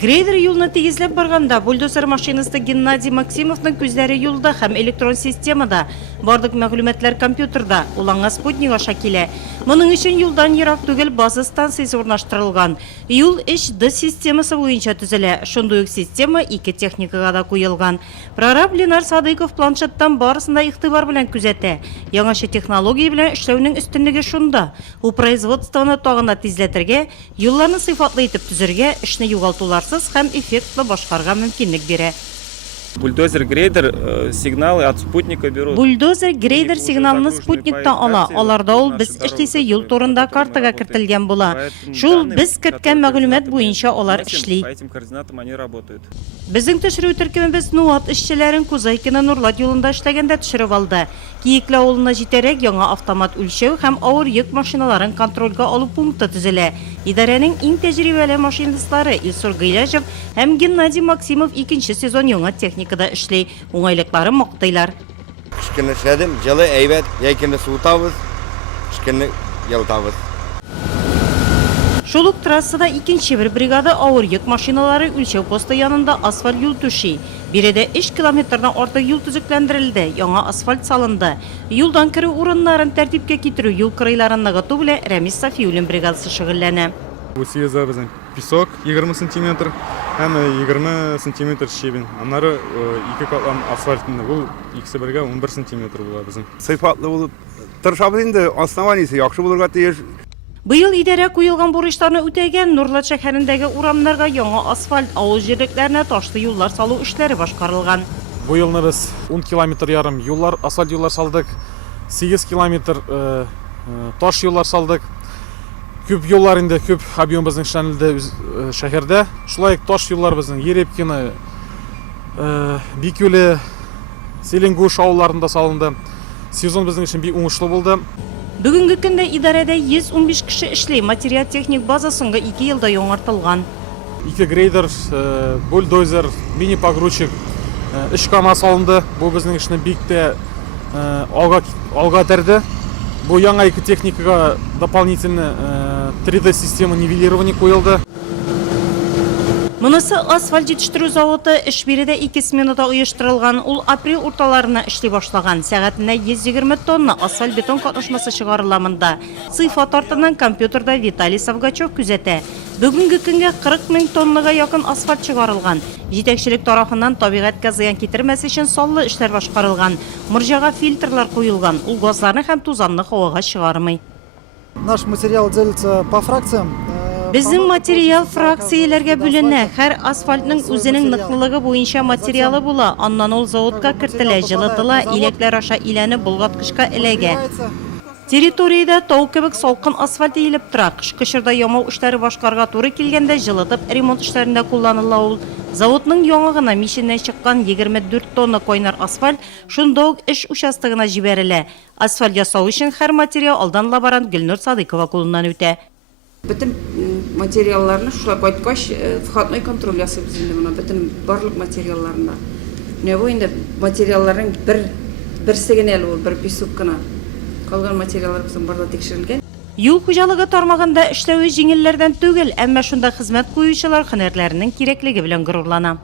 Грейдер юлны тегизлеп барганда бульдозер машинасы Геннадий Максимовның күзләре юлда һәм электрон системада, бардык мәгълүматлар компьютерда, улаңа спутник аша килә. Моның өчен юлдан ерак түгел база станциясе урнаштырылган. Юл 3D системасы буенча төзелә. Шундый ук система 2 техникага да куелган. Прораб Ленар Садыков планшеттан барысында игътибар белән күзәтә. Яңаша технология белән эшләүнең өстенлеге шунда. У производствоны тагына тизләтергә, юлларны сыйфатлы итеп төзергә, эшне югалтуларсыз һәм эффектлы башкарга мөмкинлек бирә. Бульдозер грейдер сигналы от спутника берут. Бульдозер грейдер сигналны спутниктан ала. Аларда ул без эшлисе юл турында картага кертелгән була. Шул без керткән мәгълүмат буенча алар эшли. Безнең төшерү төркемебез Нуат эшчеләрен Кузайкина Нурлат юлында эшләгәндә төшереп алды. Киекле авылына җитәрәк яңа автомат үлчәү һәм авыр йөк машиналарын контрольгә алу пункты төзелә. Идарәнең иң тәҗрибәле машинистлары Илсур Гыйләҗев һәм Геннадий Максимов 2нче сезон яңа техникада эшли. Уңайлыкларын мактыйлар. Кичкене эшләдем, җылы әйбәт, якенне суытабыз, кичкене ялтабыз. Шул ук трассада 2нче бер бригада авыр йөк машиналары үлчәү посты янында асфальт юл төши. Биредә 3 километрдан артык юл төзекләндерелде, яңа асфальт салынды. Юлдан кирү урыннарын тәртипкә китерү, юл кырыйларын ныгыту белән Рамис Сафиуллин бригадасы шөгыльләнә. Bu siyazda bizning pisok 20 см һәм 20 см шебен. Аннары 2 катлам асфальтында бу икесе бергә 11 см була безнең. Сыйфатлы булып тырышабыз инде, основаниесе яхшы булырга тиеш. Быел идарә куелган бурычларны үтәгән Нурлат шәһәрендәге урамнарга яңа асфальт, авыл җирлекләренә ташлы юллар салу эшләре башкарылган. Бу елны без 10 км ярым юллар, асфальт юллар салдык. 8 км таш юллар салдык. Күп юллар инде күп объем безнең эшләнелде шәһәрдә. Шулай ук таш юллар безнең Ерепкино, Бикүле, Селенгуш авылларында салынды. Сезон безнең өчен бик уңышлы булды. Бүгенге көндә идарәдә 115 кеше эшли, материал техник база соңгы 2 елда яңартылган. 2 грейдер, бульдозер, мини-погрузчик, 3 КАМАЗ салынды. Бу безнең эшне бик тә алга тәрде. Бу яңа 2 техникага дополнительно 3D система нивелирования куелды. Монысы асфальт җитештерү заводы эш биредә 2 сменада оештырылган. Ул апрель урталарына эшли башлаган. Сәгатенә 120 тонна асфальт бетон катнашмасы чыгарыла монда. Сыйфат артыннан компьютерда Виталий Савгачев күзәтә. Бүгенге көнгә 40 000 тоннага якын асфальт чыгарылган. Җитәкчелек тарафыннан табигатькә зыян китермәс өчен саллы эшләр башкарылган. Морҗага фильтрлар куелган. Ул газларны һәм тузанны һавага чыгармый. Наш материал делится по фракциям. Безнең материал фракцияләргә бүленә. Һәр асфальтның үзенең ныклылыгы буенча материалы була. Аннан ул заводка кертелә, җылытыла, иләкләр аша иләнеп булгаткычка эләгә. Территориядә тау кебек салкын асфальт иелеп тора. Кышкы чорда ямау эшләре башкарга туры килгәндә җылытып ремонт эшләрендә кулланыла ул. Заводның яңа гына мишеннән чыккан 24 тонна койнар асфальт шунда ук эш участогына җибәрелә. Асфальт ясау өчен һәр материал алдан лаборант Гөлнур Садыкова кулыннан үтә. Bütün materyallarını şuna koytkаш, входной контроль ясап инде моны bütün барлык материалларында. Ne bu инде материалларын берсе генә ул, бер песок кына. Калган материаллар безнең барда тикшерелгән. Юл хуҗалыгы тармагында эшләүе җиңелләрдән түгел, әмма шунда хезмәт куючылар һөнәрләренең кирәклеге белән горурлана.